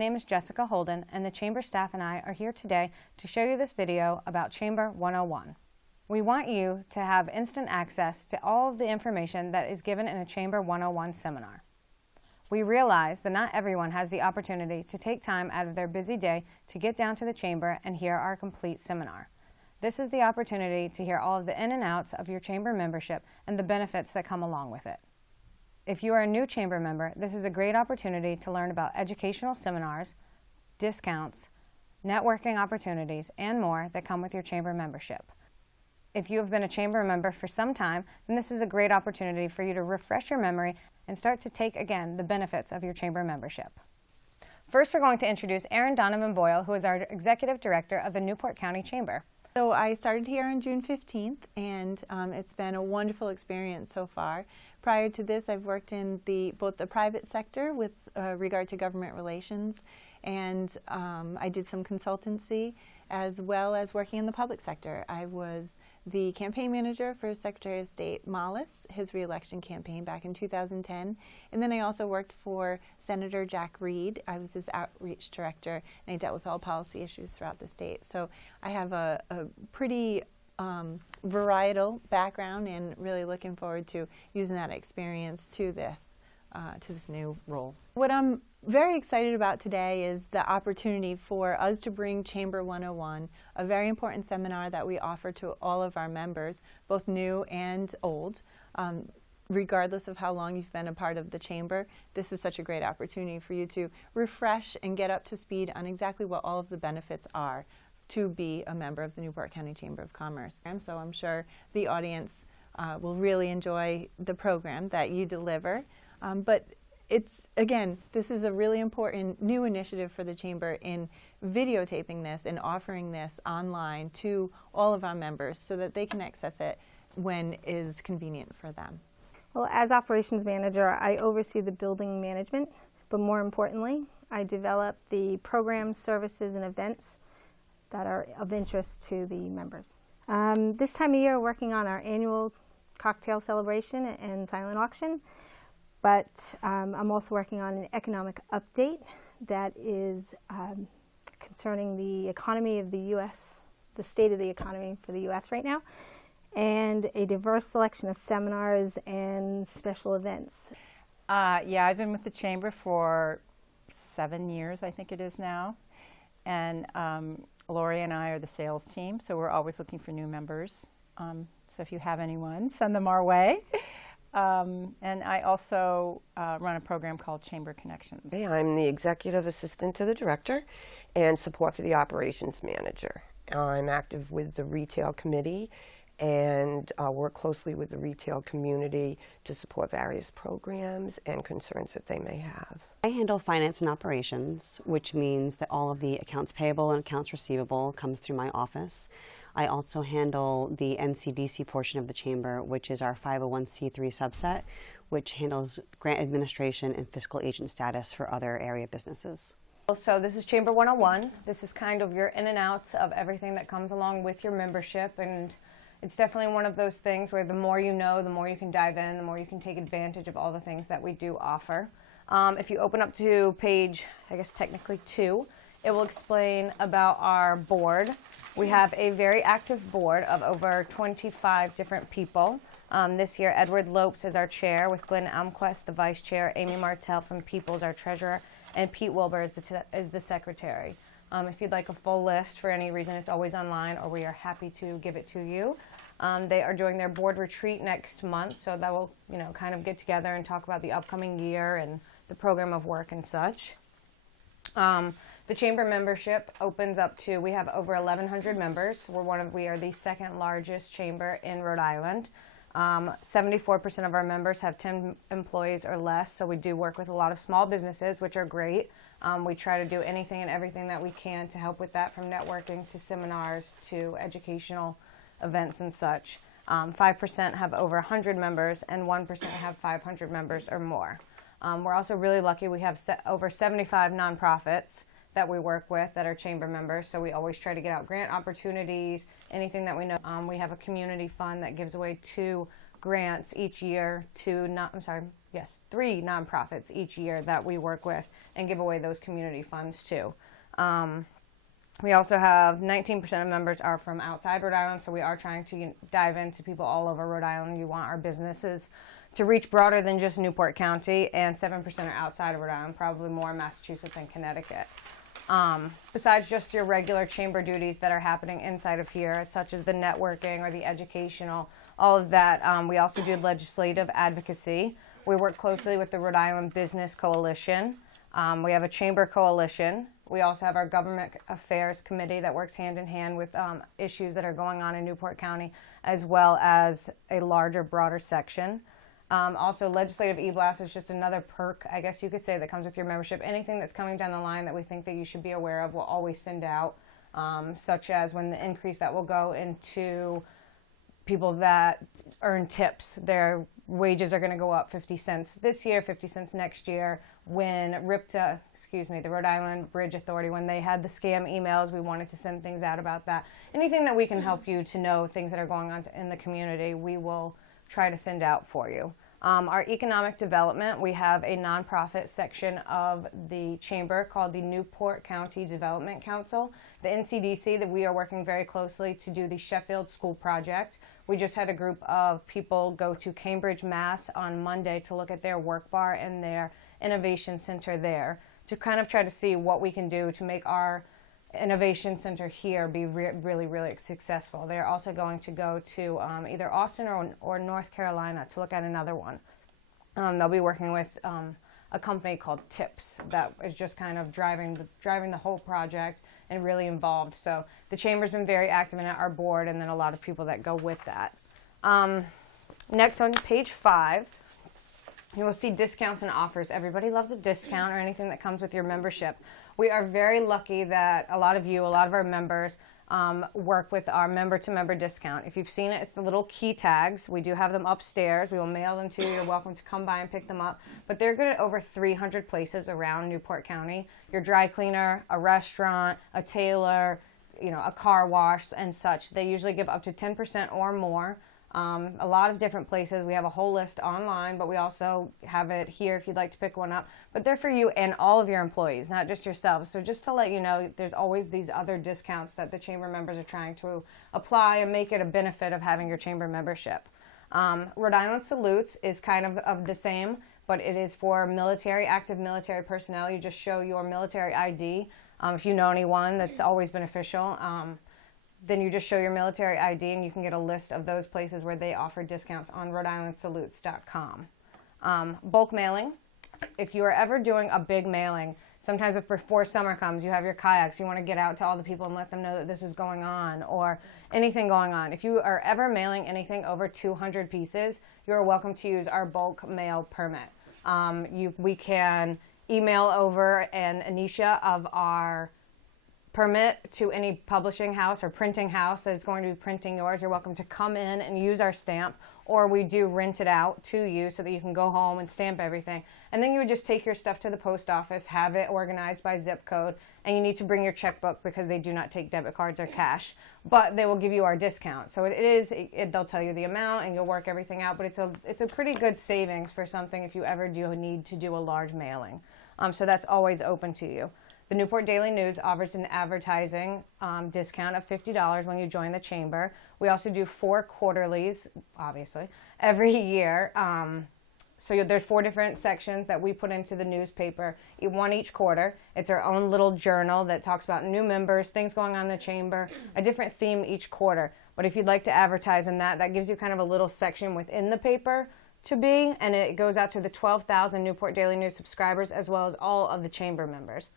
name is Jessica Holden, and the Chamber staff and I are here today to show you this video about Chamber 101. We want you to have instant access to all of the information that is given in a Chamber 101 seminar. We realize that not everyone has the opportunity to take time out of their busy day to get down to the Chamber and hear our complete seminar. This is the opportunity to hear all of the in and outs of your Chamber membership and the benefits that come along with it. If you are a new Chamber member, this is a great opportunity to learn about educational seminars, discounts, networking opportunities, and more that come with your Chamber membership. If you have been a Chamber member for some time, then this is a great opportunity for you to refresh your memory and start to take again the benefits of your Chamber membership. First, we're going to introduce Erin Donovan Boyle, who is our Executive Director of the Newport County Chamber. So I started here on June 15th, and it's been a wonderful experience so far. Prior to this, I've worked in both the private sector with regard to government relations, and I did some consultancy as well as working in the public sector. I was the campaign manager for Secretary of State Mollis, his re-election campaign back in 2010, and then I also worked for Senator Jack Reed. I was his outreach director, and I dealt with all policy issues throughout the state. So I have a pretty varietal background, and really looking forward to using that experience to this new role. What I'm very excited about today is the opportunity for us to bring Chamber 101, a very important seminar that we offer to all of our members, both new and old. Regardless of how long you've been a part of the Chamber, this is such a great opportunity for you to refresh and get up to speed on exactly what all of the benefits are to be a member of the Newport County Chamber of Commerce. So I'm sure the audience will really enjoy the program that you deliver. But again, this is a really important new initiative for the Chamber in videotaping this and offering this online to all of our members so that they can access it when is convenient for them. Well, as operations manager, I oversee the building management, but more importantly, I develop the programs, services, and events that are of interest to the members. This time of year, we're working on our annual cocktail celebration and silent auction. But I'm also working on an economic update that is concerning the economy of the U.S., the state of the economy for the U.S. right now, and a diverse selection of seminars and special events. Yeah, I've been with the Chamber for 7 years, I think it is now, and Lori and I are the sales team, so we're always looking for new members. So if you have anyone, send them our way. And I also run a program called Chamber Connections. Hey, I'm the executive assistant to the director and support for the operations manager. I'm active with the retail committee and work closely with the retail community to support various programs and concerns that they may have. I handle finance and operations, which means that all of the accounts payable and accounts receivable comes through my office. I also handle the NCDC portion of the Chamber, which is our 501c3 subset, which handles grant administration and fiscal agent status for other area businesses. So this is Chamber 101. This is kind of your in and outs of everything that comes along with your membership, and it's definitely one of those things where the more you know, the more you can dive in, the more you can take advantage of all the things that we do offer. If you open up to page, I guess technically 2, it will explain about our board. We have a very active board of over 25 different people. This year, Edward Lopes is our chair, with Glenn Almquist, the vice chair, Amy Martell from Peoples, our treasurer, and Pete Wilbur is the secretary. If you'd like a full list for any reason, it's always online, or we are happy to give it to you. They are doing their board retreat next month, so that will, kind of get together and talk about the upcoming year and the program of work and such. The Chamber membership opens up to, we have over 1,100 members. We are the second largest chamber in Rhode Island. 74% of our members have 10 employees or less, so we do work with a lot of small businesses, which are great. We try to do anything and everything that we can to help with that, from networking to seminars to educational events and such. 5% have over 100 members, and 1% have 500 members or more. We're also really lucky. We have over 75 nonprofits that we work with that are Chamber members, so we always try to get out grant opportunities, anything that we know. We have a community fund that gives away 2 grants each year to three nonprofits each year that we work with and give away those community funds to. We also have 19% of members are from outside Rhode Island, so we are trying to dive into people all over Rhode Island. You want our businesses to reach broader than just Newport County, and 7% are outside of Rhode Island, probably more Massachusetts and Connecticut. Besides just your regular chamber duties that are happening inside of here, such as the networking or the educational, all of that, we also do legislative advocacy. We work closely with the Rhode Island Business Coalition. We have a chamber coalition. We also have our government affairs committee that works hand in hand with issues that are going on in Newport County, as well as a larger, broader section. Also, legislative e-blast is just another perk, I guess you could say, that comes with your membership. Anything that's coming down the line that we think that you should be aware of, we'll always send out, such as when the increase that will go into people that earn tips. Their wages are going to go up 50 cents this year, 50 cents next year. When RIPTA, the Rhode Island Bridge Authority, when they had the scam emails, we wanted to send things out about that. Anything that we can help you to know things that are going on in the community, we will try to send out for you. Our economic development, we have a nonprofit section of the chamber called the Newport County Development Council. The NCDC, that we are working very closely to do the Sheffield School Project. We just had a group of people go to Cambridge, Mass on Monday to look at their work bar and their innovation center there, to kind of try to see what we can do to make our innovation center here be really, really successful. They're also going to go to either Austin or North Carolina to look at another one. They'll be working with a company called TIPS that is just kind of driving the whole project and really involved. So the chamber's been very active in our board, and then a lot of people that go with that. Next, on page 5, you will see discounts and offers. Everybody loves a discount or anything that comes with your membership. We are very lucky that a lot of our members work with our member-to-member discount. If you've seen it, it's the little key tags. We do have them upstairs. We will mail them to you. You're welcome to come by and pick them up. But they're good at over 300 places around Newport County. Your dry cleaner, a restaurant, a tailor, a car wash and such. They usually give up to 10% or more. A lot of different places. We have a whole list online, but we also have it here if you'd like to pick one up. But they're for you and all of your employees, not just yourselves. So just to let you know, there's always these other discounts that the chamber members are trying to apply and make it a benefit of having your chamber membership. Rhode Island Salutes is kind of the same, but it is for active military personnel. You just show your military ID. If you know anyone, that's always beneficial. Then you just show your military ID and you can get a list of those places where they offer discounts on RhodeIslandSalutes.com. Bulk mailing. If you are ever doing a big mailing, sometimes before summer comes, you have your kayaks, you want to get out to all the people and let them know that this is going on, or anything going on. If you are ever mailing anything over 200 pieces, you are welcome to use our bulk mail permit. We can email over an initial of our permit to any publishing house or printing house that is going to be printing yours. You're welcome to come in and use our stamp, or we do rent it out to you so that you can go home and stamp everything. And then you would just take your stuff to the post office, have it organized by zip code, and you need to bring your checkbook because they do not take debit cards or cash, but they will give you our discount. So they'll tell you the amount and you'll work everything out, but it's a pretty good savings for something if you ever do need to do a large mailing. So that's always open to you. The Newport Daily News offers an advertising discount of $50 when you join the chamber. We also do 4 quarterlies, obviously, every year. So there's 4 different sections that we put into the newspaper, one each quarter. It's our own little journal that talks about new members, things going on in the chamber, a different theme each quarter. But if you'd like to advertise in that gives you kind of a little section within the paper to be, and it goes out to the 12,000 Newport Daily News subscribers as well as all of the chamber members.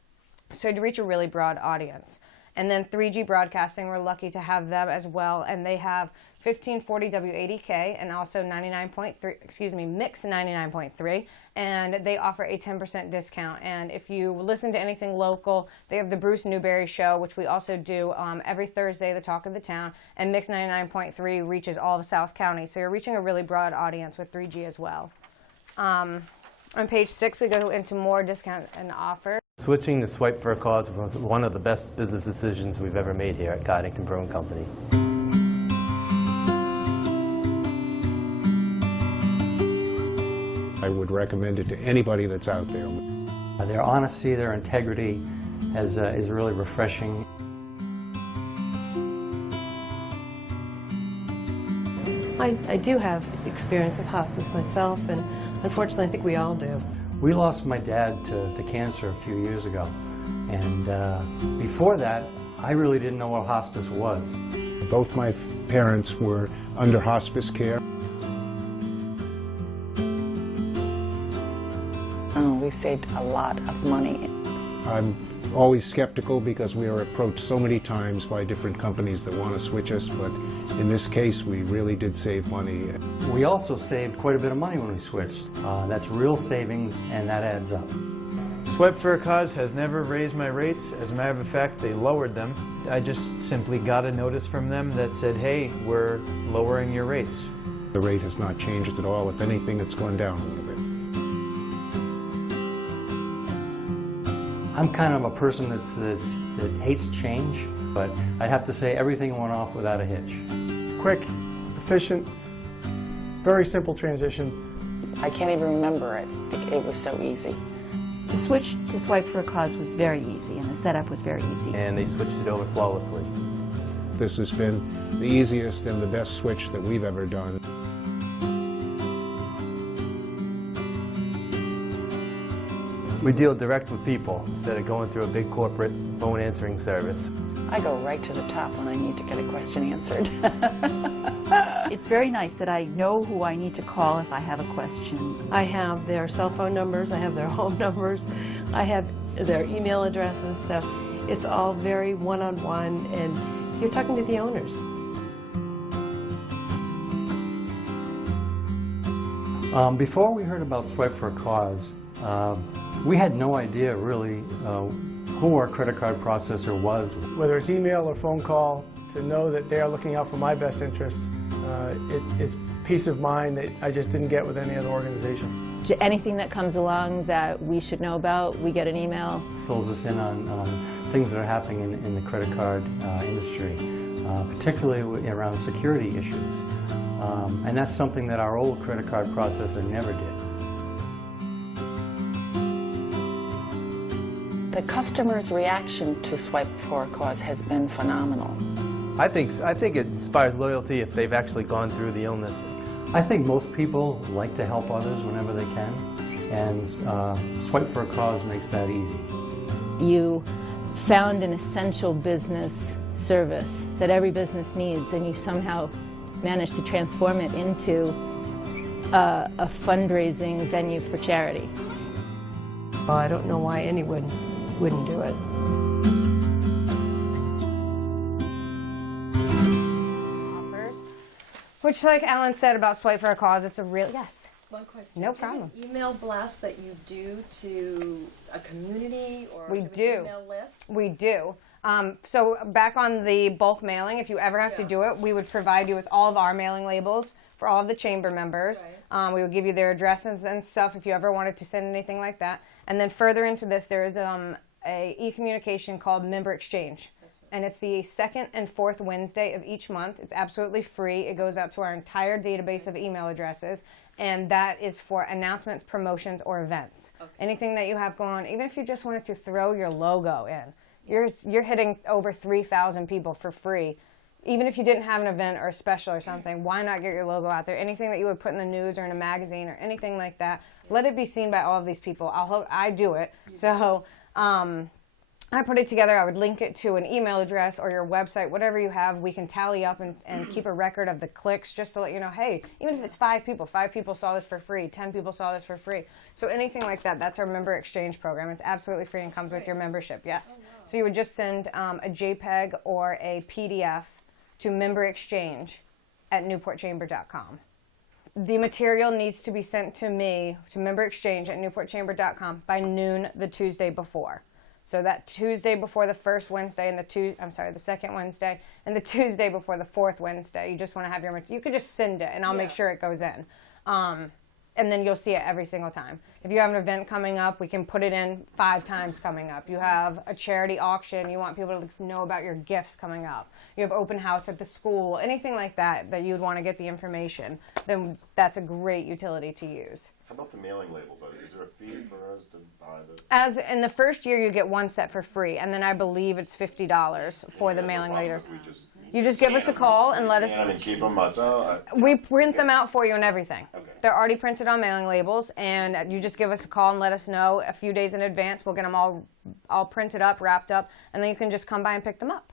So to reach a really broad audience. And then 3G Broadcasting, we're lucky to have them as well, and they have 1540 W80K and also Mix 99.3, and they offer a 10% discount. And if you listen to anything local, they have the Bruce Newberry Show, which we also do every Thursday, the talk of the town, and Mix 99.3 reaches all of South County. So you're reaching a really broad audience with 3G as well. On page 6, we go into more discount and offers. Switching to Swipe for a Cause was one of the best business decisions we've ever made here at Coddington Brewing Company. I would recommend it to anybody that's out there. Their honesty, their integrity is really refreshing. I do have experience of hospice myself, and unfortunately I think we all do. We lost my dad to cancer a few years ago, and before that, I really didn't know what hospice was. Both my parents were under hospice care. Oh, we saved a lot of money. I'm always skeptical because we are approached so many times by different companies that want to switch us, but in this case we really did save money. We also saved quite a bit of money when we switched. That's real savings, and that adds up. Swipe for a Cause has never raised my rates. As a matter of fact, they lowered them. I just simply got a notice from them that said, hey, we're lowering your rates. The rate has not changed at all. If anything, it's gone down a little bit. I'm kind of a person that hates change, but I'd have to say everything went off without a hitch. Quick, efficient, very simple transition. I can't even remember it. It was so easy. The switch to Swipe for a Cause was very easy, and the setup was very easy. And they switched it over flawlessly. This has been the easiest and the best switch that we've ever done. We deal direct with people instead of going through a big corporate phone answering service. I go right to the top when I need to get a question answered. It's very nice that I know who I need to call if I have a question. I have their cell phone numbers, I have their home numbers, I have their email addresses, so it's all very one-on-one, and you're talking to the owners. Before we heard about Swipe for a Cause, we had no idea really who our credit card processor was. Whether it's email or phone call, to know that they are looking out for my best interests, it's peace of mind that I just didn't get with any other organization. Anything that comes along that we should know about, we get an email. Fills us in on things that are happening in the credit card industry, particularly around security issues. And that's something that our old credit card processor never did. The customer's reaction to Swipe for a Cause has been phenomenal. I think it inspires loyalty if they've actually gone through the illness. I think most people like to help others whenever they can, and Swipe for a Cause makes that easy. You found an essential business service that every business needs, and you somehow managed to transform it into a fundraising venue for charity. I don't know why anyone wouldn't do it. Which, like Alan said about Swipe for a Cause, it's a real, yes. One question. No Do you have problem. an email blast that you do to a community or We an do. email list? We do. So back on the bulk mailing, if you ever have to do it, we would provide you with all of our mailing labels for all of the chamber members. We would give you their addresses and stuff if you ever wanted to send anything like that. And then further into this, there is a e-communication called Member Exchange. And it's the second and fourth Wednesday of each month. It's absolutely free. It goes out to our entire database of email addresses. And that is for announcements, promotions, or events. Okay. Anything that you have going on, even if you just wanted to throw your logo in. You're hitting over 3,000 people for free. Even if you didn't have an event or a special or something, why not get your logo out there? Anything that you would put in the news or in a magazine or anything like that, let it be seen by all of these people. I do it. So I put it together. I would link it to an email address or your website, whatever you have. We can tally up and keep a record of the clicks just to let you know, hey, even if it's 5 people saw this for free, 10 people saw this for free. So anything like that, that's our Member Exchange program. It's absolutely free and comes with your membership, yes. Oh, no. So you would just send a JPEG or a PDF to Member Exchange at newportchamber.com. The material needs to be sent to me, to Member Exchange at newportchamber.com by noon the Tuesday before. So that Tuesday before the first Wednesday and the second Wednesday and the Tuesday before the fourth Wednesday, you just want to have your, you could just send it and I'll make sure it goes in. and then you'll see it every single time. If you have an event coming up, we can put it in 5 times coming up. You have a charity auction, you want people to know about your gifts coming up. You have open house at the school, anything like that that you'd want to get the information, then that's a great utility to use. How about the mailing labels? Is there a fee for us to buy the? As in the first year, you get 1 set for free, and then I believe it's $50 for the mailing labels. You just give us a call and let us. And keep them myself. We print them out for you and everything. Okay. They're already printed on mailing labels, and you just give us a call and let us know a few days in advance. We'll get them all printed up, wrapped up, and then you can just come by and pick them up.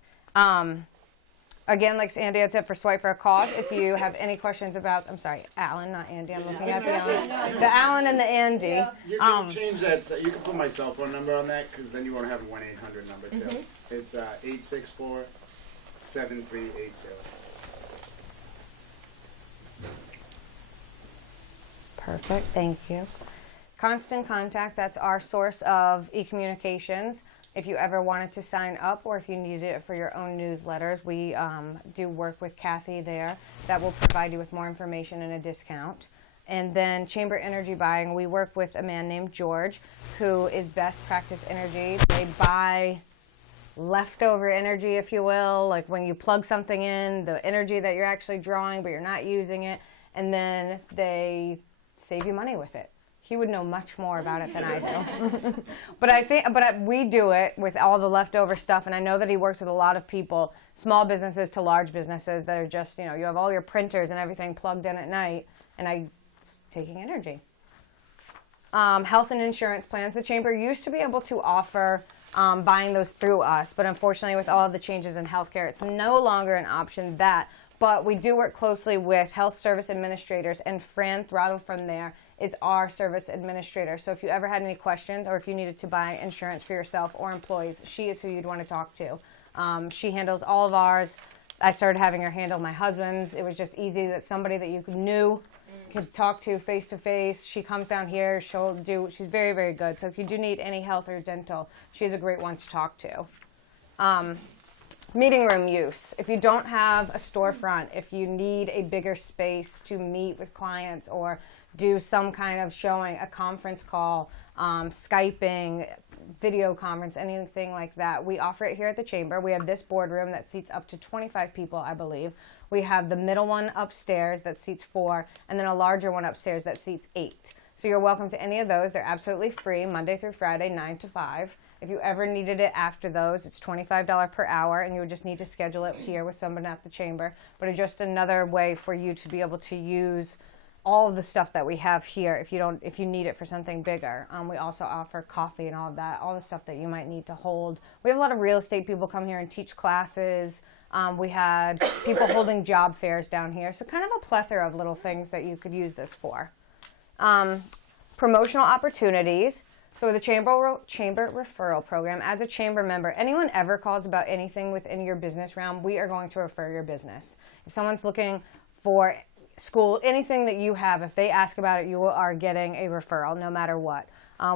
Again, like Andy had said, for Swipe for a Cause, if you have any questions about, I'm sorry, Alan, not Andy, I'm looking at the Alan. The Alan and the Andy. Yeah. You can change that, so you can put my cell phone number on that, because then you won't have a 1-800 number too. It's 864-7380. Perfect, thank you. Constant Contact, that's our source of e-communications. If you ever wanted to sign up or if you needed it for your own newsletters, we do work with Kathy there. That will provide you with more information and a discount. And then Chamber Energy Buying, we work with a man named George, who is Best Practice Energy. They buy leftover energy, if you will, like when you plug something in, the energy that you're actually drawing but you're not using it, and then they save you money with it. He would know much more about it than I do. But we do it with all the leftover stuff, and I know that he works with a lot of people, small businesses to large businesses that are just, you have all your printers and everything plugged in at night, and taking energy. Health and insurance plans. The Chamber used to be able to offer buying those through us, but unfortunately with all of the changes in healthcare, it's no longer an option but we do work closely with health service administrators, and Fran Throttle from there is our service administrator. So if you ever had any questions or if you needed to buy insurance for yourself or employees, she is who you'd want to talk to. She handles all of ours. I started having her handle my husband's. It was just easy that somebody that you knew could talk to face to face. She comes down here, she's very, very good. So if you do need any health or dental, she's a great one to talk to. Meeting room use. If you don't have a storefront, if you need a bigger space to meet with clients or do some kind of showing, a conference call, Skyping, video conference, anything like that, we offer it here at the Chamber. We have this boardroom that seats up to 25 people, I believe. We have the middle one upstairs that seats 4, and then a larger one upstairs that seats 8. So you're welcome to any of those. They're absolutely free, Monday through Friday, 9 to 5. If you ever needed it after those, it's $25 per hour, and you would just need to schedule it here with someone at the Chamber. But it's just another way for you to be able to use all of the stuff that we have here if you need it for something bigger. We also offer coffee and all of that, all the stuff that you might need to hold. We have a lot of real estate people come here and teach classes. We had people holding job fairs down here, so kind of a plethora of little things that you could use this for. Promotional opportunities. So the Chamber Referral Program, as a Chamber member, anyone ever calls about anything within your business realm, we are going to refer your business. If someone's looking for school, anything that you have, if they ask about it, you are getting a referral no matter what.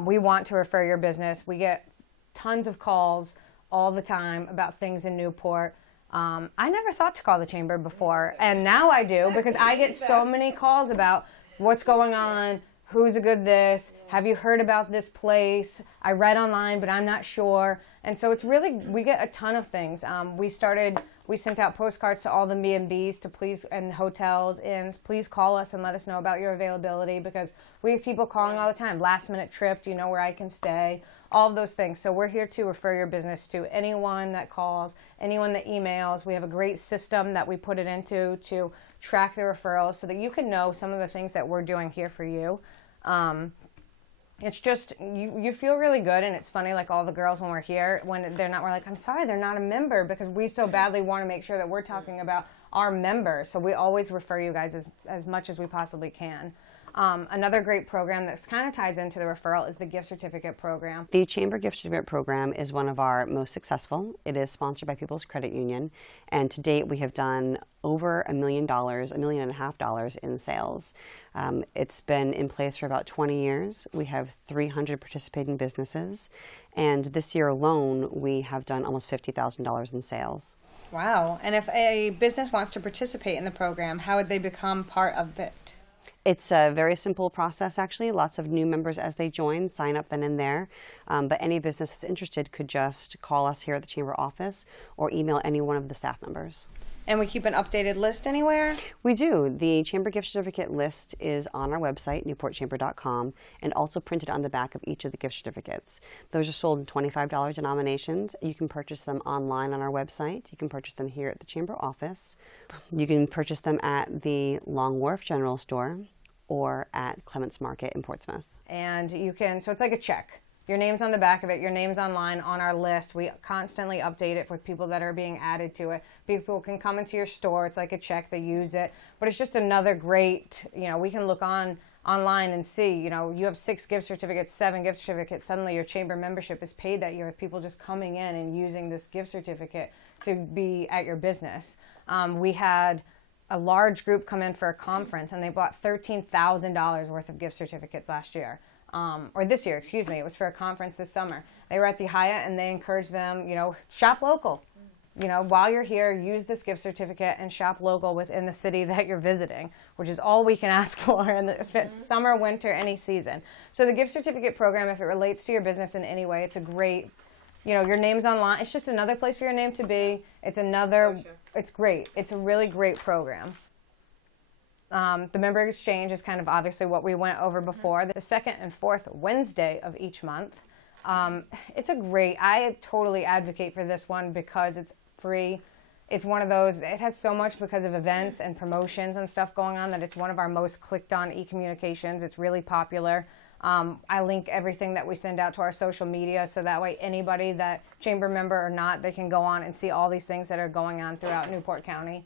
We want to refer your business. We get tons of calls all the time about things in Newport. I never thought to call the Chamber before, and now I do because I get so many calls about what's going on, who's a good this, have you heard about this place, I read online but I'm not sure. And so it's really, we get a ton of things. We sent out postcards to all the B&Bs and hotels, inns, please call us and let us know about your availability, because we have people calling all the time, last minute trip, do you know where I can stay, all of those things. So we're here to refer your business to anyone that calls, anyone that emails. We have a great system that we put it into to track the referrals so that you can know some of the things that we're doing here for you. It's just, you feel really good, and it's funny, like all the girls when we're here, when they're not, we're like, I'm sorry, they're not a member, because we so badly want to make sure that we're talking about our members. So we always refer you guys as much as we possibly can. Another great program that kind of ties into the referral is the gift certificate program. The Chamber Gift Certificate program is one of our most successful. It is sponsored by People's Credit Union, and to date we have done over $1 million, $1.5 million in sales. It's been in place for about 20 years. We have 300 participating businesses, and this year alone we have done almost $50,000 in sales. Wow. And if a business wants to participate in the program, how would they become part of it? It's a very simple process, actually. Lots of new members as they join sign up then and there. But any business that's interested could just call us here at the Chamber office or email any one of the staff members. And we keep an updated list anywhere? We do. The Chamber gift certificate list is on our website, newportchamber.com, and also printed on the back of each of the gift certificates. Those are sold in $25 denominations. You can purchase them online on our website. You can purchase them here at the Chamber office. You can purchase them at the Long Wharf General Store or at Clements Market in Portsmouth. And you can, so it's like a check. Your name's on the back of it, your name's online on our list. We constantly update it with people that are being added to it. People can come into your store, it's like a check, they use it. But it's just another great, we can look online and see, you have 6 gift certificates, 7 gift certificates, suddenly your chamber membership is paid that year with people just coming in and using this gift certificate to be at your business. We had a large group come in for a conference and they bought $13,000 worth of gift certificates last year. Or this year, excuse me. It was for a conference this summer. They were at the Hyatt and they encouraged them, shop local. While you're here, use this gift certificate and shop local within the city that you're visiting, which is all we can ask for in the summer, winter, any season. So the gift certificate program, if it relates to your business in any way, it's a great, your name's online. It's just another place for your name to be. It's it's great. It's a really great program. The member exchange is kind of obviously what we went over before. The second and fourth Wednesday of each month. I totally advocate for this one because it's free. It's one of those, it has so much because of events and promotions and stuff going on that it's one of our most clicked on e-communications. It's really popular. I link everything that we send out to our social media so that way anybody that chamber member or not, they can go on and see all these things that are going on throughout Newport County.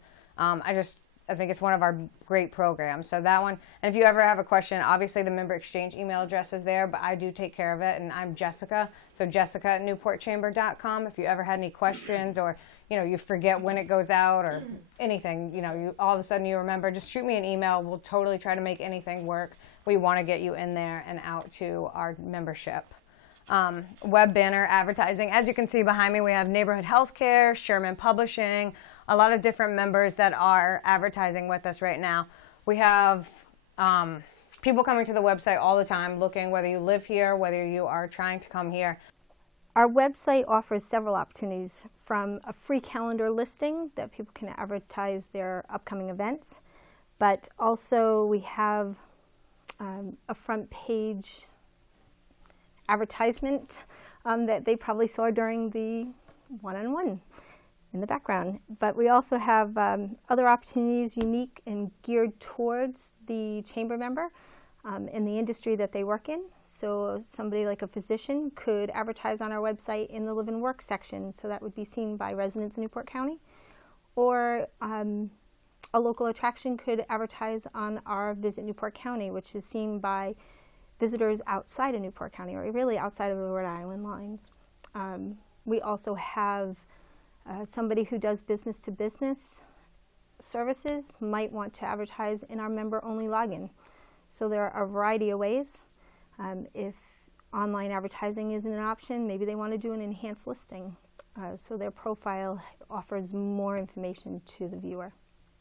I think it's one of our great programs. So that one, and if you ever have a question, obviously the member exchange email address is there, but I do take care of it, and I'm Jessica. So jessica@newportchamber.com. If you ever had any questions or, you forget when it goes out or anything, you all of a sudden you remember, just shoot me an email. We'll totally try to make anything work. We want to get you in there and out to our membership. Web banner advertising. As you can see behind me, we have Neighborhood Healthcare, Sherman Publishing, a lot of different members that are advertising with us right now. We have people coming to the website all the time looking whether you live here, whether you are trying to come here. Our website offers several opportunities, from a free calendar listing that people can advertise their upcoming events, but also we have a front page advertisement that they probably saw during the one-on-one in the background. But we also have other opportunities unique and geared towards the chamber member in the industry that they work in. So somebody like a physician could advertise on our website in the Live and Work section, so that would be seen by residents in Newport County. Or a local attraction could advertise on our Visit Newport County, which is seen by visitors outside of Newport County, or really outside of the Rhode Island lines. We also have somebody who does business-to-business services might want to advertise in our member-only login. So there are a variety of ways. If online advertising isn't an option, maybe they want to do an enhanced listing. So their profile offers more information to the viewer.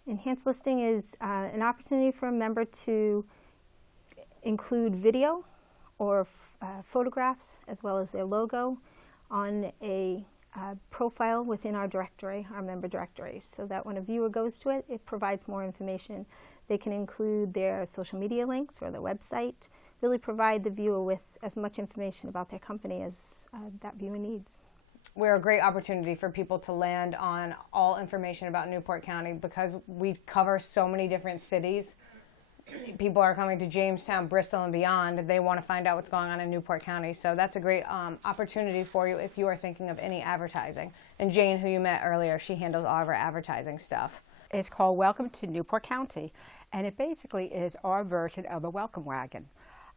Enhanced listing is an opportunity for a member to include video or photographs as well as their logo on a profile within our directory, our member directory, so that when a viewer goes to it, it provides more information. They can include their social media links or their website, really provide the viewer with as much information about their company as that viewer needs. We're a great opportunity for people to land on all information about Newport County because we cover so many different cities. People are coming to Jamestown, Bristol, and beyond. They want to find out what's going on in Newport County. So that's a great opportunity for you if you are thinking of any advertising. And Jane, who you met earlier, she handles all of our advertising stuff. It's called Welcome to Newport County, and it basically is our version of a welcome wagon.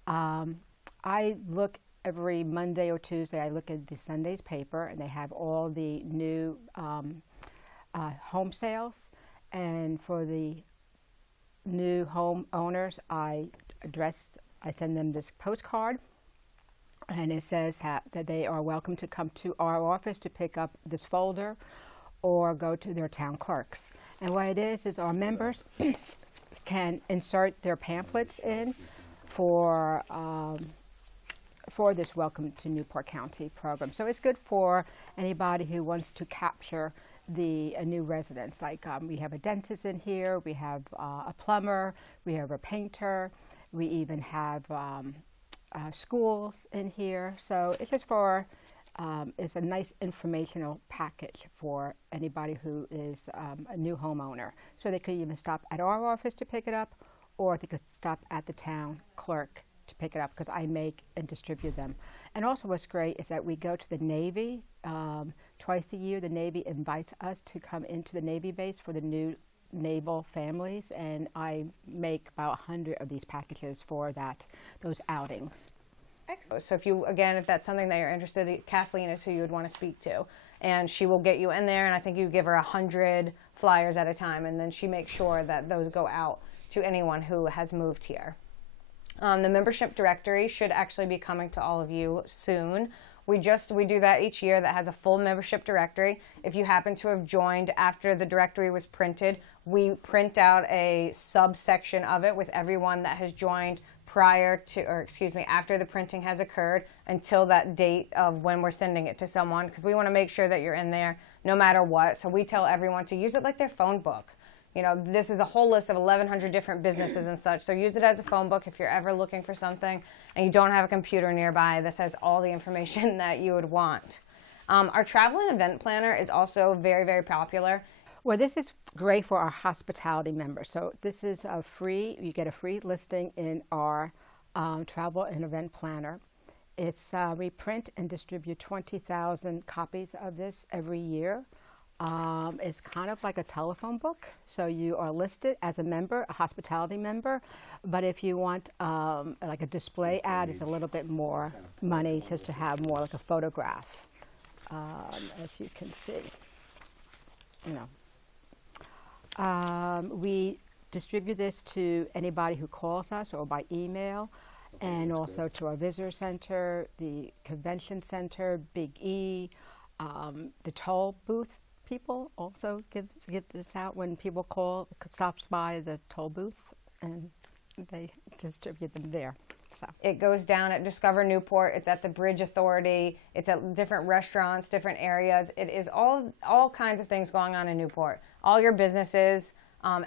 I look every Monday or Tuesday, I look at the Sunday's paper, and they have all the new home sales. And for the new home owners, I send them this postcard, and it says that they are welcome to come to our office to pick up this folder or go to their town clerks. And what it is our members can insert their pamphlets in for this Welcome to Newport County program. So it's good for anybody who wants to capture the new residents. Like we have a dentist in here, we have a plumber, we have a painter, we even have schools in here. So it's just for, it's a nice informational package for anybody who is a new homeowner. So they could even stop at our office to pick it up, or they could stop at the town clerk to pick it up, because I make and distribute them. And also what's great is that we go to the Navy twice a year. The Navy invites us to come into the Navy base for the new naval families, and I make about 100 of these packages for those outings. Excellent. So if that's something that you're interested in, Kathleen is who you would want to speak to. And she will get you in there, and I think you give her 100 flyers at a time, and then she makes sure that those go out to anyone who has moved here. The membership directory should actually be coming to all of you soon. We do that each year. That has a full membership directory. If you happen to have joined after the directory was printed, we print out a subsection of it with everyone that has joined after the printing has occurred until that date of when we're sending it to someone, because we want to make sure that you're in there no matter what. So we tell everyone to use it like their phone book. You know, this is a whole list of 1,100 different businesses and such, so use it as a phone book if you're ever looking for something and you don't have a computer nearby. This has all the information that you would want. Our travel and event planner is also very, very popular. Well, this is great for our hospitality members. So this is you get a free listing in our travel and event planner. It's, we print and distribute 20,000 copies of this every year. It's kind of like a telephone book, so you are listed as a member, a hospitality member, but if you want like a display ad, it's a little bit more money just to have more like a photograph, as you can see. We distribute this to anybody who calls us or by email, and also to our visitor center, the convention center, Big E, the toll booth. People also give this out when people stops by the toll booth, and they distribute them there. So it goes down at Discover Newport. It's at the Bridge Authority. It's at different restaurants, different areas. It is all kinds of things going on in Newport. All your businesses.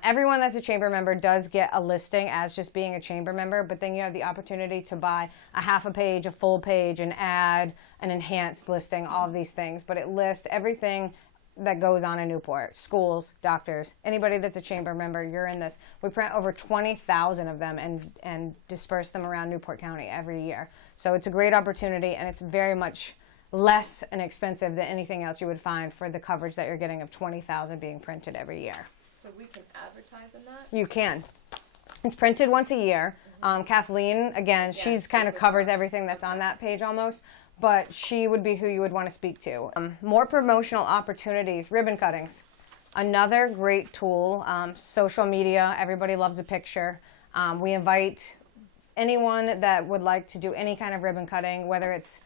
Everyone that's a chamber member does get a listing as just being a chamber member, but then you have the opportunity to buy a half a page, a full page, an ad, an enhanced listing, all of these things. But it lists everything that goes on in Newport. Schools, doctors, anybody that's a chamber member, you're in this. We print over 20,000 of them and disperse them around Newport County every year. So it's a great opportunity, and it's very much less inexpensive than anything else you would find for the coverage that you're getting of 20,000 being printed every year. So we can advertise in that? You can. It's printed once a year. Kathleen, again, she's kind of covers everything that's on that page almost, but she would be who you would want to speak to. More promotional opportunities, ribbon cuttings. Another great tool, social media, everybody loves a picture. We invite anyone that would like to do any kind of ribbon cutting, whether it's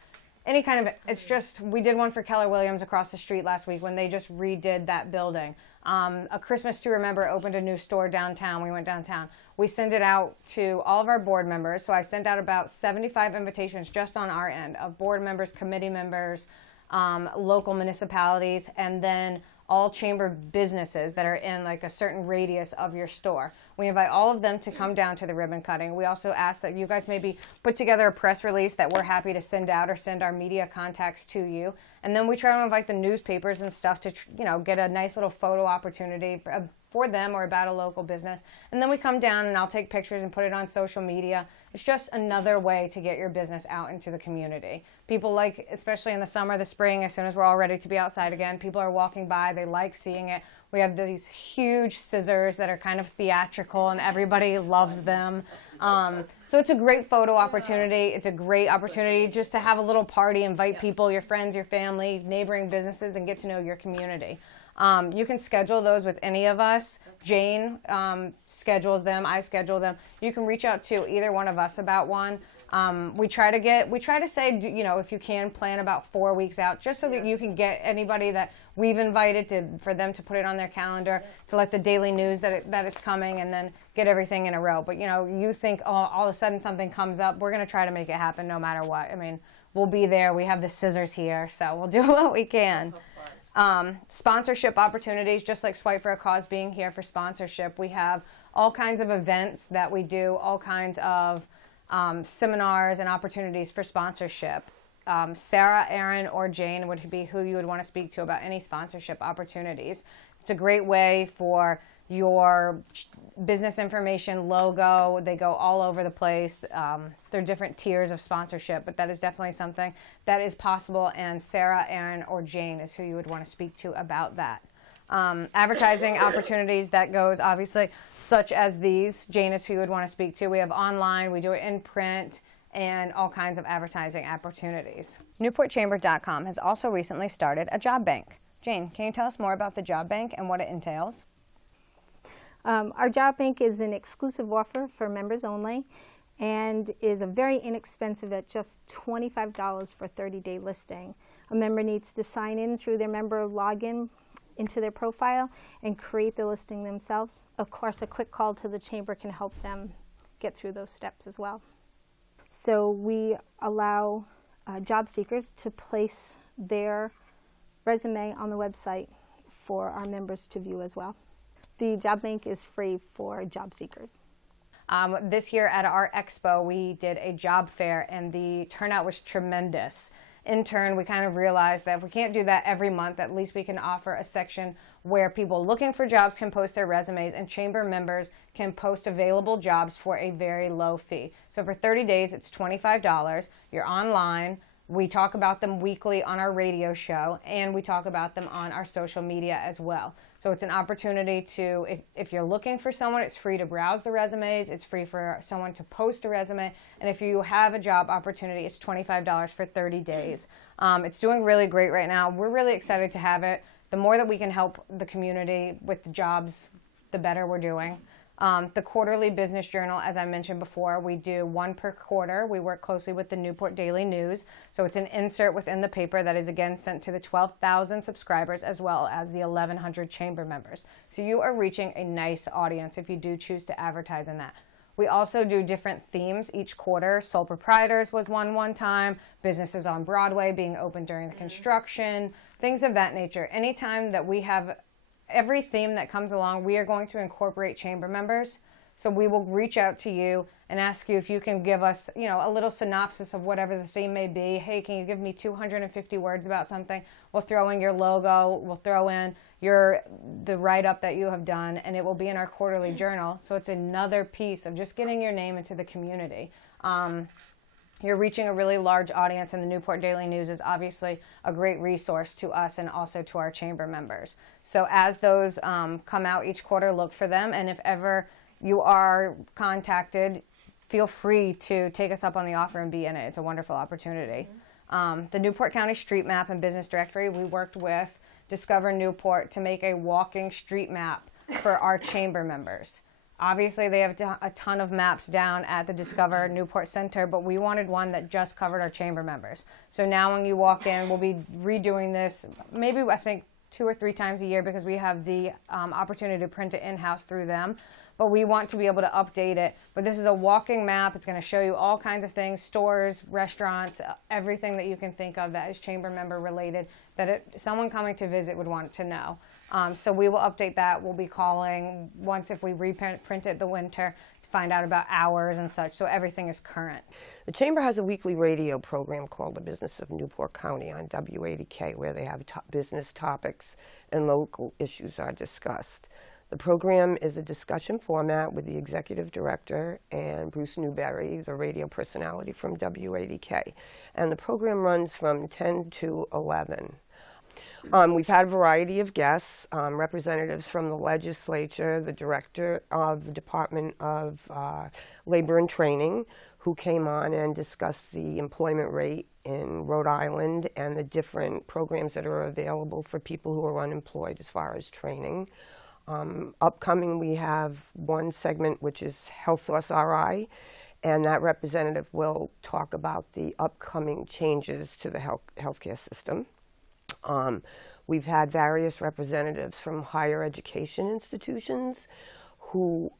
any kind of, we did one for Keller Williams across the street last week when they just redid that building. A Christmas to Remember opened a new store downtown. We went downtown. We send it out to all of our board members. So I sent out about 75 invitations just on our end of board members, committee members, local municipalities, and then all chamber businesses that are in like a certain radius of your store. We invite all of them to come down to the ribbon cutting. We also ask that you guys maybe put together a press release that we're happy to send out or send our media contacts to you. And then we try to invite the newspapers and stuff to, get a nice little photo opportunity for them or about a local business. And then we come down and I'll take pictures and put it on social media. It's just another way to get your business out into the community. People like, especially in the summer, the spring, as soon as we're all ready to be outside again, people are walking by, they like seeing it. We have these huge scissors that are kind of theatrical and everybody loves them. So it's a great photo opportunity. It's a great opportunity just to have a little party, invite people, your friends, your family, neighboring businesses, and get to know your community. You can schedule those with any of us. Jane schedules them. I schedule them. You can reach out to either one of us about one. We try to say, you know, if you can plan about 4 weeks out, just so that you can get anybody that we've invited for them to put it on their calendar, to let the daily news that it's coming, and then get everything in a row. But you know, you think, oh, all of a sudden something comes up, we're going to try to make it happen no matter what. I mean, we'll be there. We have the scissors here, so we'll do what we can. Sponsorship opportunities, just like Swipe for a Cause being here for sponsorship. We have all kinds of events that we do, all kinds of seminars and opportunities for sponsorship. Sarah, Aaron, or Jane would be who you would want to speak to about any sponsorship opportunities. It's a great way for your business information, logo. They go all over the place. There are different tiers of sponsorship, but that is definitely something that is possible, and Sarah, Aaron, or Jane is who you would want to speak to about that. Advertising opportunities, that goes obviously such as these. Jane is who you would want to speak to. We have online, we do it in print, and all kinds of advertising opportunities. NewportChamber.com has also recently started a job bank. Jane, can you tell us more about the job bank and what it entails? Our job bank is an exclusive offer for members only, and is a very inexpensive at just $25 for a 30-day listing. A member needs to sign in through their member login into their profile and create the listing themselves. Of course, a quick call to the chamber can help them get through those steps as well. So we allow job seekers to place their resume on the website for our members to view as well. The job bank is free for job seekers. This year at our expo, we did a job fair, and the turnout was tremendous. In turn, we kind of realized that if we can't do that every month, at least we can offer a section where people looking for jobs can post their resumes, and chamber members can post available jobs for a very low fee. So for 30 days, it's $25. You're online. We talk about them weekly on our radio show, and we talk about them on our social media as well. So it's an opportunity to, if you're looking for someone, it's free to browse the resumes, it's free for someone to post a resume, and if you have a job opportunity, it's $25 for 30 days. It's doing really great right now. We're really excited to have it. The more that we can help the community with the jobs, the better we're doing. The quarterly business journal, as I mentioned before, we do one per quarter. We work closely with the Newport Daily News. So it's an insert within the paper that is again sent to the 12,000 subscribers as well as the 1,100 chamber members. So you are reaching a nice audience if you do choose to advertise in that. We also do different themes each quarter. Sole proprietors was one time, businesses on Broadway being open during the construction, things of that nature. Anytime that we have every theme that comes along, we are going to incorporate chamber members. So we will reach out to you and ask you if you can give us, you know, a little synopsis of whatever the theme may be. Hey, can you give me 250 words about something? We'll throw in your logo, we'll throw in the write-up that you have done, and it will be in our quarterly journal. So it's another piece of just getting your name into the community. You're reaching a really large audience, and the Newport Daily News is obviously a great resource to us and also to our chamber members. So as those come out each quarter, look for them, and if ever you are contacted, feel free to take us up on the offer and be in it. It's a wonderful opportunity. The Newport County Street Map and Business Directory, we worked with Discover Newport to make a walking street map for our chamber members. Obviously, they have a ton of maps down at the Discover Newport Center, but we wanted one that just covered our chamber members. So now when you walk in, we'll be redoing this maybe, I think, 2 or 3 times a year because we have the opportunity to print it in-house through them. But we want to be able to update it. But this is a walking map. It's going to show you all kinds of things, stores, restaurants, everything that you can think of that is chamber member related, that someone coming to visit would want to know. So we will update that. We'll be calling once if we reprint it the winter to find out about hours and such, so everything is current. The Chamber has a weekly radio program called The Business of Newport County on W80K, where they have business topics and local issues are discussed. The program is a discussion format with the executive director and Bruce Newberry, the radio personality from W80K. And the program runs from 10 to 11. We've had a variety of guests, representatives from the legislature, the director of the Department of Labor and Training, who came on and discussed the employment rate in Rhode Island and the different programs that are available for people who are unemployed as far as training. Upcoming, we have one segment which is HealthSource RI, and that representative will talk about the upcoming changes to the healthcare system. We've had various representatives from higher education institutions who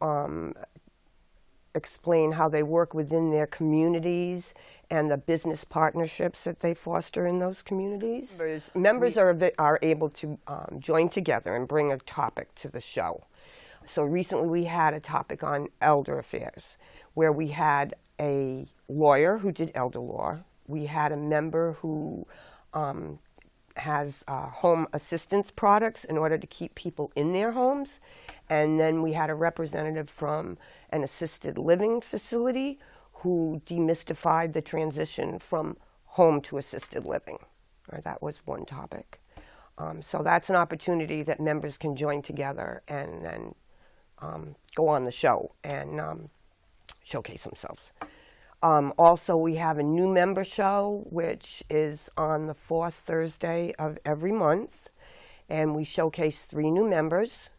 explain how they work within their communities and the business partnerships that they foster in those communities. Members are able to join together and bring a topic to the show. So recently we had a topic on elder affairs, where we had a lawyer who did elder law. We had a member who has home assistance products in order to keep people in their homes. And then we had a representative from an assisted living facility who demystified the transition from home to assisted living. That was one topic. So that's an opportunity that members can join together and then go on the show and showcase themselves. Also, we have a new member show, which is on the 4th Thursday of every month, and we showcase 3 new members,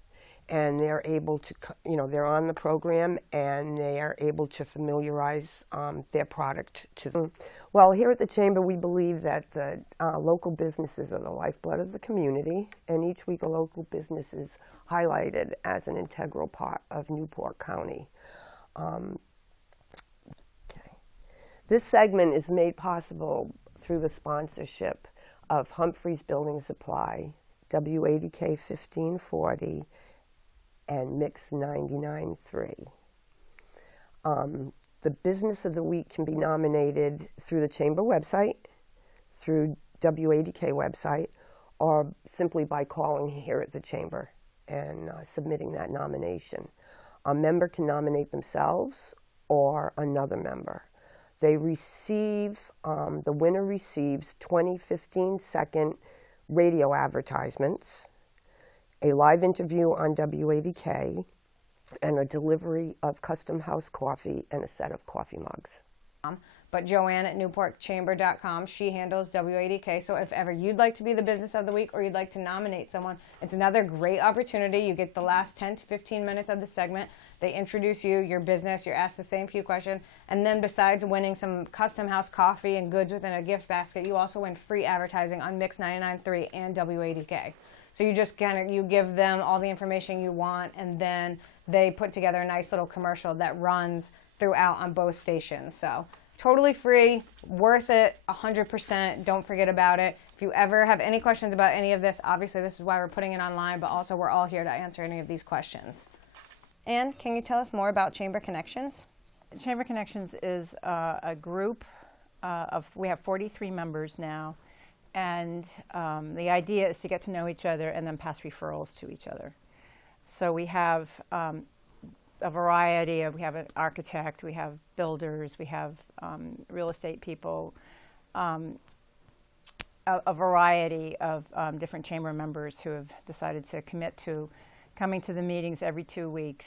and they're able to, they're on the program, and they are able to familiarize their product to them. Well, here at the Chamber, we believe that the local businesses are the lifeblood of the community, and each week a local business is highlighted as an integral part of Newport County. This segment is made possible through the sponsorship of Humphreys Building Supply, WADK 1540, and Mix 99.3. The Business of the Week can be nominated through the Chamber website, through WADK website, or simply by calling here at the Chamber and submitting that nomination. A member can nominate themselves or another member. They receive, the winner receives 20 15-second radio advertisements, a live interview on WADK, and a delivery of Custom House coffee and a set of coffee mugs. But Joanne at newportchamber.com, she handles WADK, so if ever you'd like to be the Business of the Week or you'd like to nominate someone, it's another great opportunity. You get the last 10 to 15 minutes of the segment. They introduce you, your business, you're asked the same few questions, and then besides winning some Custom House coffee and goods within a gift basket, you also win free advertising on Mix 99.3 and WADK. So you just you give them all the information you want, and then they put together a nice little commercial that runs throughout on both stations. So totally free, worth it, 100%. Don't forget about it. If you ever have any questions about any of this, obviously this is why we're putting it online, but also we're all here to answer any of these questions. And can you tell us more about Chamber Connections? Chamber Connections is a group we have 43 members now, and the idea is to get to know each other and then pass referrals to each other. So we have a variety of, we have an architect, we have builders, we have real estate people, a variety of different chamber members who have decided to commit to coming to the meetings every 2 weeks.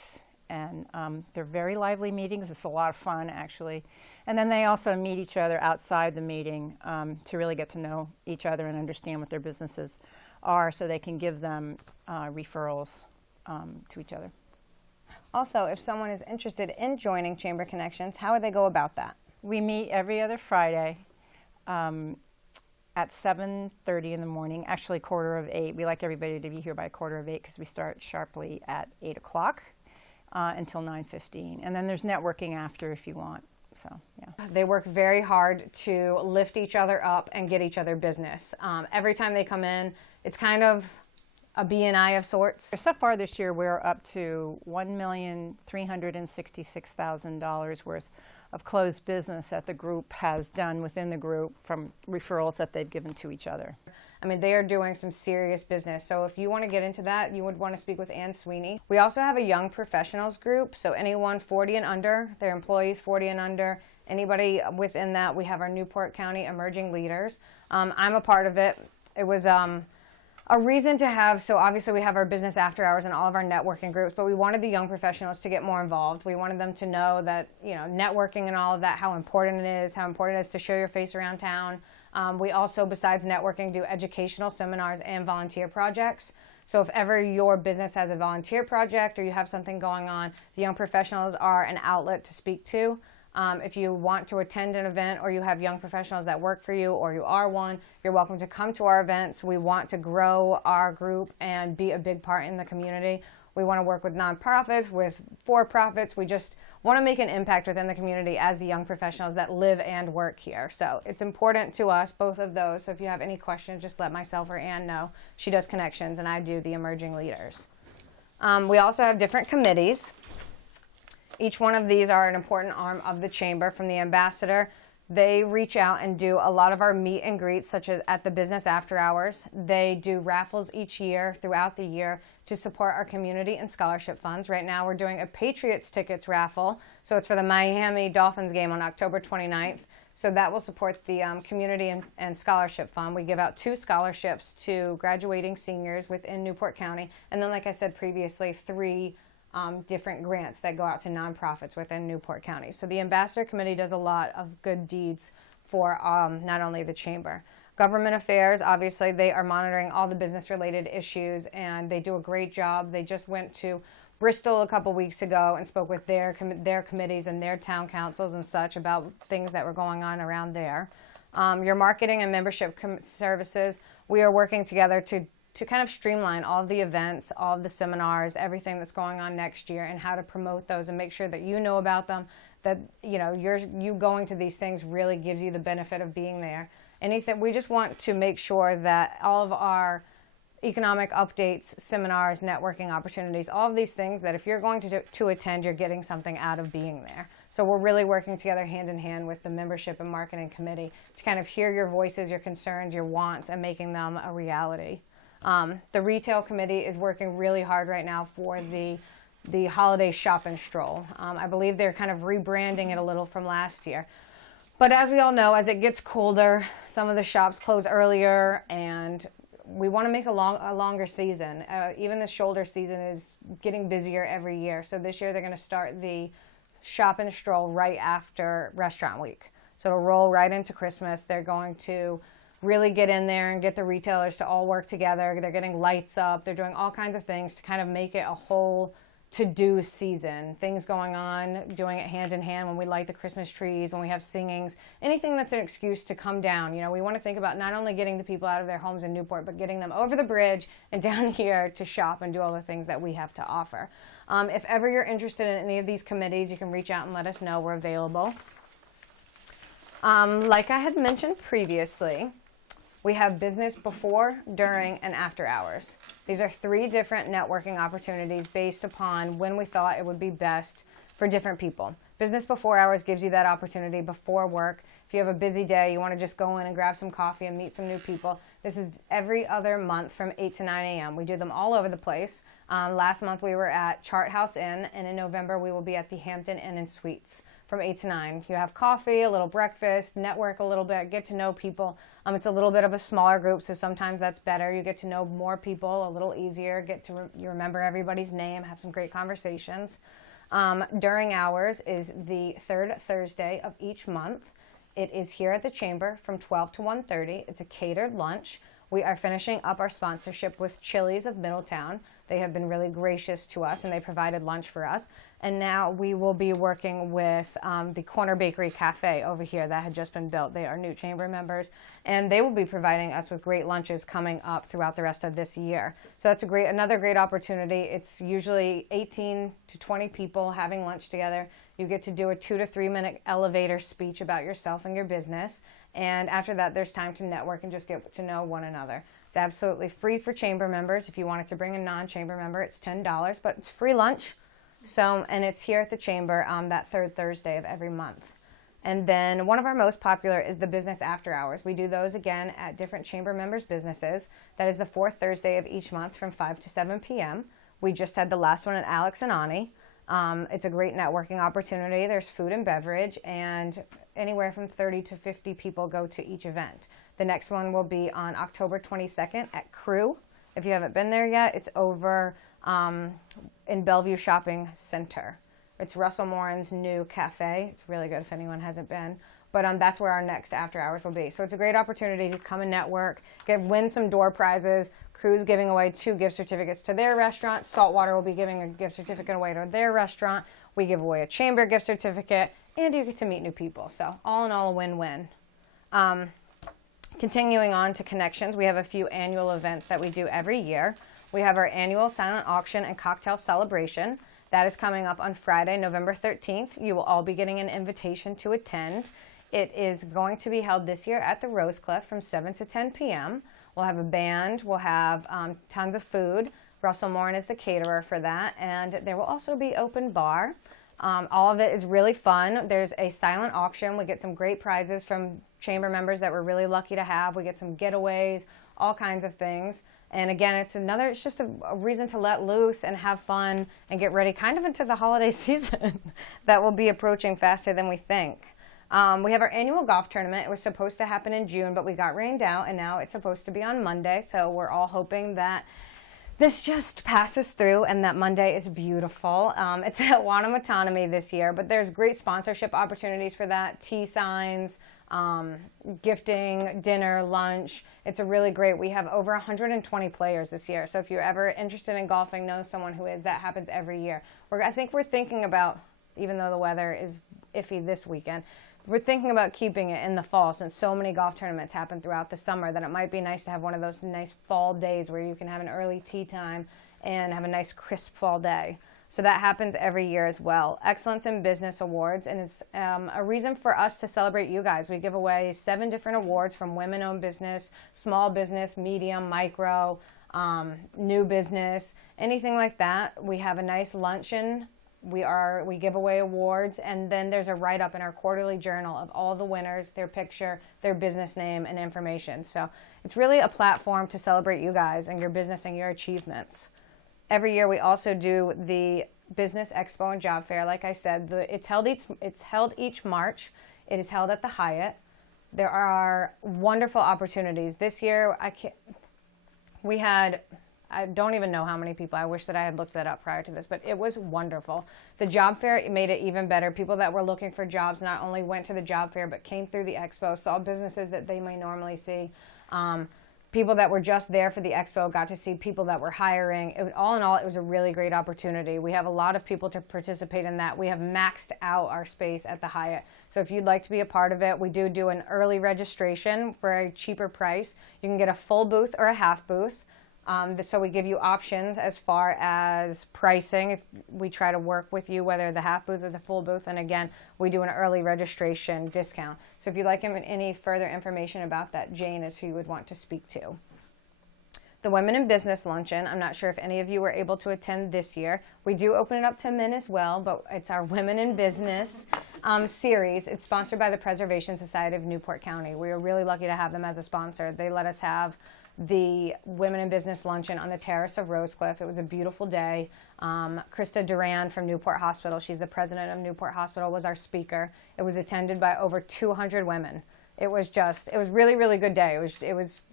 And they're very lively meetings. It's a lot of fun, actually. And then they also meet each other outside the meeting to really get to know each other and understand what their businesses are, so they can give them referrals to each other. Also, if someone is interested in joining Chamber Connections, how would they go about that? We meet every other Friday at 7:30 in the morning, actually 7:45. We like everybody to be here by 7:45 because we start sharply at 8 o'clock until 9:15. And then there's networking after if you want. So, yeah. They work very hard to lift each other up and get each other business. Every time they come in, it's kind of a B&I of sorts. So far this year, we're up to $1,366,000 worth of closed business that the group has done within the group from referrals that they've given to each other. I mean, they are doing some serious business. So if you want to get into that, you would want to speak with Ann Sweeney. We also have a young professionals group. So anyone 40 and under, their employees 40 and under, anybody within that, we have our Newport County Emerging Leaders. I'm a part of it. It was A reason to have, so obviously we have our business after hours and all of our networking groups, but we wanted the young professionals to get more involved. We wanted them to know that, you know, networking and all of that, how important it is to show your face around town. We also, besides networking, do educational seminars and volunteer projects. So if ever your business has a volunteer project or you have something going on, the young professionals are an outlet to speak to. If you want to attend an event or you have young professionals that work for you or you are one, you're welcome to come to our events. We want to grow our group and be a big part in the community. We want to work with nonprofits, with for-profits. We just want to make an impact within the community as the young professionals that live and work here. So it's important to us, both of those. So if you have any questions, just let myself or Ann know. She does connections and I do the emerging leaders. We also have different committees. Each one of these are an important arm of the chamber. From the ambassador, they reach out and do a lot of our meet and greets, such as at the business after hours. They do raffles each year throughout the year to support our community and scholarship funds. Right now we're doing a Patriots tickets raffle. So it's for the Miami Dolphins game on October 29th. So that will support the community and scholarship fund. We give out 2 scholarships to graduating seniors within Newport County. And then, like I said previously, 3 different grants that go out to nonprofits within Newport County. So the Ambassador Committee does a lot of good deeds for not only the Chamber. Government Affairs, obviously, they are monitoring all the business-related issues, and they do a great job. They just went to Bristol a couple weeks ago and spoke with their committees and their town councils and such about things that were going on around there. Your marketing and membership services, we are working together to kind of streamline all of the events, all of the seminars, everything that's going on next year, and how to promote those and make sure that you know about them, that you going to these things really gives you the benefit of being there. We just want to make sure that all of our economic updates, seminars, networking opportunities, all of these things, that if you're going to attend, you're getting something out of being there. So we're really working together hand in hand with the membership and marketing committee to kind of hear your voices, your concerns, your wants, and making them a reality. The retail committee is working really hard right now for the holiday shop and stroll. I believe they're kind of rebranding it a little from last year. But as we all know, as it gets colder, some of the shops close earlier, and we want to make a longer season. Even the shoulder season is getting busier every year. So this year they're going to start the shop and stroll right after Restaurant Week. So it'll roll right into Christmas. They're going to really get in there and get the retailers to all work together. They're getting lights up. They're doing all kinds of things to kind of make it a whole to-do season. Things going on, doing it hand in hand when we light the Christmas trees, when we have singings, anything that's an excuse to come down. You know, we want to think about not only getting the people out of their homes in Newport, but getting them over the bridge and down here to shop and do all the things that we have to offer. If ever you're interested in any of these committees, you can reach out and let us know. We're available. Like I had mentioned previously, we have business before, during, and after hours. These are 3 different networking opportunities based upon when we thought it would be best for different people. Business before hours gives you that opportunity before work. If you have a busy day, you want to just go in and grab some coffee and meet some new people. This is every other month from 8 to 9 a.m. We do them all over the place. Last month we were at Chart House Inn, and in November we will be at the Hampton Inn and Suites from 8 to 9. You have coffee, a little breakfast, network a little bit, get to know people. It's a little bit of a smaller group, so sometimes that's better. You get to know more people a little easier, you remember everybody's name, have some great conversations. During hours is the 3rd Thursday of each month. It is here at the Chamber from 12 to 1:30. It's a catered lunch. We are finishing up our sponsorship with Chili's of Middletown. They have been really gracious to us, and they provided lunch for us. And now we will be working with the Corner Bakery Cafe over here that had just been built. They are new Chamber members, and they will be providing us with great lunches coming up throughout the rest of this year. So that's another great opportunity. It's usually 18 to 20 people having lunch together. You get to do a 2 to 3 minute elevator speech about yourself and your business. And after that, there's time to network and just get to know one another. It's absolutely free for Chamber members. If you wanted to bring a non-Chamber member, it's $10, but it's free lunch. And it's here at the Chamber that 3rd Thursday of every month. And then one of our most popular is the business after hours. We do those again at different Chamber members' businesses. That is the 4th Thursday of each month from 5 to 7 p.m. We just had the last one at Alex and Ani. It's a great networking opportunity. There's food and beverage, and anywhere from 30 to 50 people go to each event. The next one will be on October 22nd at Crew If you haven't been there yet, it's over in Bellevue Shopping Center. It's Russell Morin's new cafe. It's really good if anyone hasn't been. But that's where our next after hours will be. So it's a great opportunity to come and network, win some door prizes. Crew's giving away 2 gift certificates to their restaurant. Saltwater will be giving a gift certificate away to their restaurant. We give away a chamber gift certificate, and you get to meet new people. So all in all, a win-win. Continuing on to connections, we have a few annual events that we do every year. We have our annual silent auction and cocktail celebration. That is coming up on Friday, November 13th. You will all be getting an invitation to attend. It is going to be held this year at the Rosecliff from 7 to 10 p.m. We'll have a band. We'll have tons of food. Russell Morin is the caterer for that. And there will also be open bar. All of it is really fun. There's a silent auction. We get some great prizes from chamber members that we're really lucky to have. We get some getaways, all kinds of things. And again, it's just a reason to let loose and have fun and get ready kind of into the holiday season that will be approaching faster than we think. We have our annual golf tournament. It was supposed to happen in June, but we got rained out, and now it's supposed to be on Monday. So we're all hoping that this just passes through and that Monday is beautiful. It's at Wanamatanomi this year, but there's great sponsorship opportunities for that. Tea signs, gifting, dinner, lunch. It's a really great. We have over 120 players this year. So if you're ever interested in golfing, know someone who is. That happens every year. I think we're thinking about, even though the weather is iffy this weekend, we're thinking about keeping it in the fall since so many golf tournaments happen throughout the summer that it might be nice to have one of those nice fall days where you can have an early tea time and have a nice crisp fall day. So that happens every year as well. Excellence in Business Awards, and it's a reason for us to celebrate you guys. We give away 7 different awards from women-owned business, small business, medium, micro, new business, anything like that. We have a nice luncheon. We give away awards, and then there's a write-up in our quarterly journal of all the winners, their picture, their business name, and information. So it's really a platform to celebrate you guys and your business and your achievements. Every year we also do the Business Expo and Job Fair. Like I said, it's held each March. It is held at the Hyatt. There are wonderful opportunities. This year I don't even know how many people. I wish that I had looked that up prior to this, but it was wonderful. The job fair made it even better. People that were looking for jobs not only went to the job fair, but came through the expo, saw businesses that they may normally see. People that were just there for the expo got to see people that were hiring. All in all, it was a really great opportunity. We have a lot of people to participate in that. We have maxed out our space at the Hyatt. So if you'd like to be a part of it, we do an early registration for a cheaper price. You can get a full booth or a half booth. So we give you options as far as pricing. If we try to work with you, whether the half booth or the full booth, and again, we do an early registration discount. So if you'd like any further information about that, Jane is who you would want to speak to. The Women in Business Luncheon, I'm not sure if any of you were able to attend this year. We do open it up to men as well, but it's our Women in Business series. It's sponsored by the Preservation Society of Newport County. We are really lucky to have them as a sponsor. They let us have the Women in Business Luncheon on the terrace of Rosecliff. It was a beautiful day. Krista Duran from Newport Hospital, she's the president of Newport Hospital, was our speaker. It was attended by over 200 women. It was really, really good day.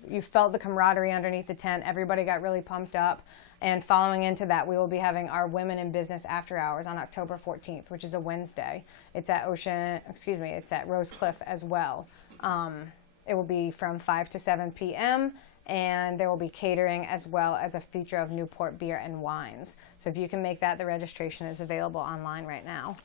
You felt the camaraderie underneath the tent. Everybody got really pumped up. And following into that, we will be having our Women in Business After Hours on October 14th, which is a Wednesday. It's at Rosecliff as well. It will be from 5 to 7 p.m., and there will be catering as well as a feature of Newport beer and wines. So if you can make that, the registration is available online right now.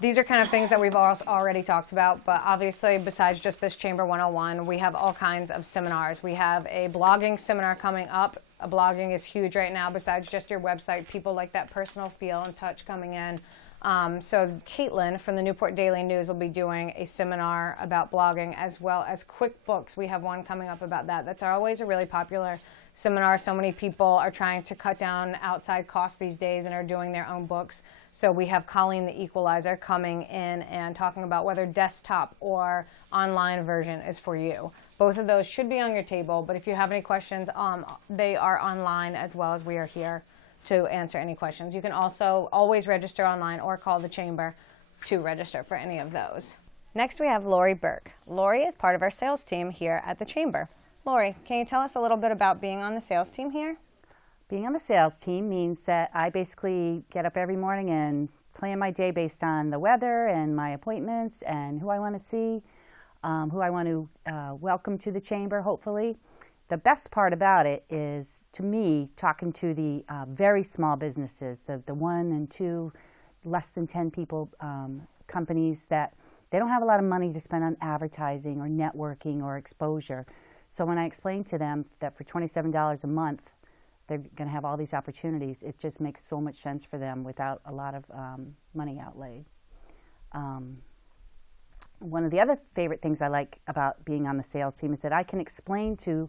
These are kind of things that we've already talked about, but obviously besides just this Chamber 101, we have all kinds of seminars. We have a blogging seminar coming up. Blogging is huge right now. Besides just your website, people like that personal feel and touch coming in. So Caitlin from the Newport Daily News will be doing a seminar about blogging, as well as QuickBooks. We have one coming up about that. That's always a really popular seminar. So many people are trying to cut down outside costs these days and are doing their own books. So we have Colleen the Equalizer coming in and talking about whether desktop or online version is for you. Both of those should be on your table, but if you have any questions, they are online as well as we are here to answer any questions. You can also always register online or call the Chamber to register for any of those. Next we have Lori Burke. Lori is part of our sales team here at the Chamber. Lori, can you tell us a little bit about being on the sales team here? Being on the sales team means that I basically get up every morning and plan my day based on the weather and my appointments and who I want to see, who I want to welcome to the chamber, hopefully. The best part about it is, to me, talking to the very small businesses, the 1 and 2, less than 10 people companies that they don't have a lot of money to spend on advertising or networking or exposure. So when I explain to them that for $27 a month, they're going to have all these opportunities, it just makes so much sense for them without a lot of money outlaid. One of the other favorite things I like about being on the sales team is that I can explain to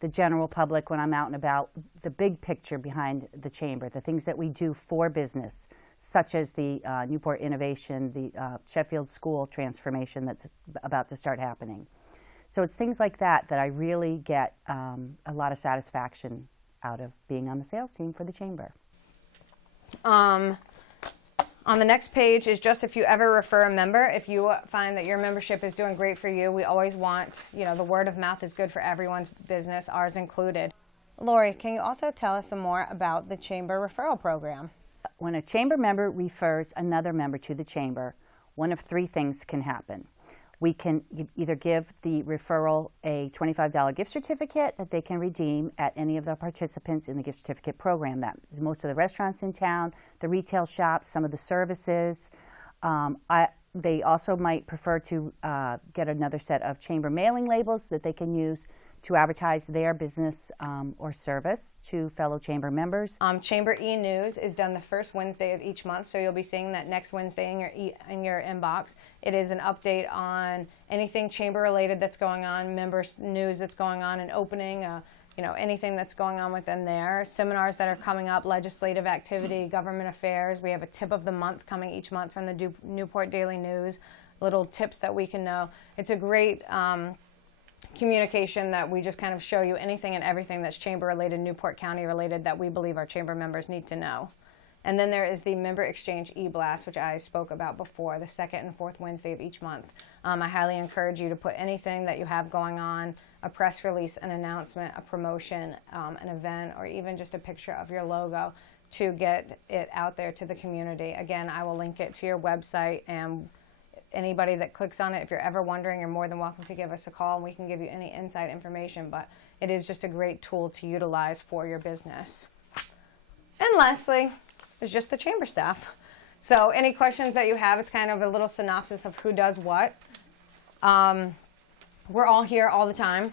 the general public when I'm out and about the big picture behind the chamber, the things that we do for business, such as the Newport Innovation, the Sheffield School transformation that's about to start happening. So it's things like that that I really get a lot of satisfaction out of being on the sales team for the chamber. On the next page is just if you ever refer a member, if you find that your membership is doing great for you, we always want, the word of mouth is good for everyone's business, ours included. Lori, can you also tell us some more about the chamber referral program? When a chamber member refers another member to the chamber, one of 3 things can happen. We can either give the referral a $25 gift certificate that they can redeem at any of the participants in the gift certificate program. That is most of the restaurants in town, the retail shops, some of the services. They also might prefer to get another set of chamber mailing labels that they can use to advertise their business or service to fellow chamber members. Chamber e-news is done the first Wednesday of each month, so you'll be seeing that next Wednesday in your inbox. It is an update on anything chamber related that's going on, members news that's going on, an opening, anything that's going on within there. Seminars that are coming up, legislative activity, government affairs. We have a tip of the month coming each month from the Newport Daily News, little tips that we can know. It's a great communication that we just kind of show you anything and everything that's chamber related, Newport County related, that we believe our chamber members need to know. And then there is the member exchange e-blast, which I spoke about before, the 2nd and 4th Wednesday of each month. I highly encourage you to put anything that you have going on, a press release, an announcement, a promotion, an event, or even just a picture of your logo to get it out there to the community. Again, I will link it to your website, and anybody that clicks on it, if you're ever wondering, you're more than welcome to give us a call and we can give you any inside information, but it is just a great tool to utilize for your business. And lastly, is just the chamber staff. So any questions that you have, it's kind of a little synopsis of who does what. We're all here all the time,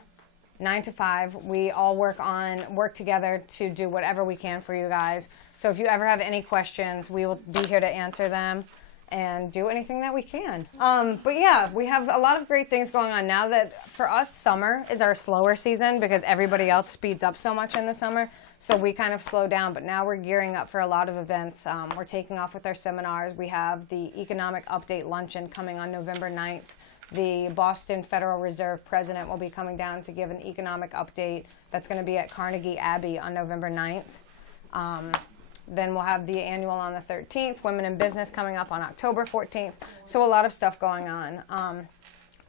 9 to 5. We all work together to do whatever we can for you guys. So if you ever have any questions, we will be here to answer them and do anything that we can. But yeah, we have a lot of great things going on now. That for us, summer is our slower season because everybody else speeds up so much in the summer. So we kind of slow down, but now we're gearing up for a lot of events. We're taking off with our seminars. We have the Economic Update Luncheon coming on November 9th. The Boston Federal Reserve President will be coming down to give an economic update. That's going to be at Carnegie Abbey on November 9th. Then we'll have the annual on the 13th, Women in Business coming up on October 14th. So a lot of stuff going on.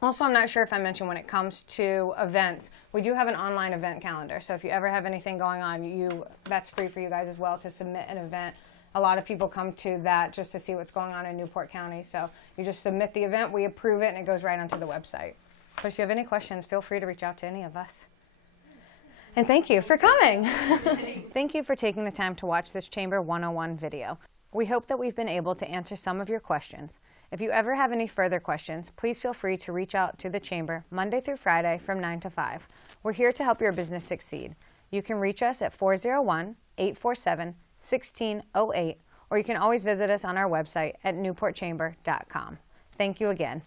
Also, I'm not sure if I mentioned when it comes to events, we do have an online event calendar. So if you ever have anything going on, that's free for you guys as well to submit an event. A lot of people come to that just to see what's going on in Newport County. So you just submit the event, we approve it, and it goes right onto the website. But if you have any questions, feel free to reach out to any of us. And thank you for coming. Thank you for taking the time to watch this Chamber 101 video. We hope that we've been able to answer some of your questions. If you ever have any further questions, please feel free to reach out to the Chamber Monday through Friday from 9 to 5. We're here to help your business succeed. You can reach us at 401-847-1608, or you can always visit us on our website at newportchamber.com. Thank you again.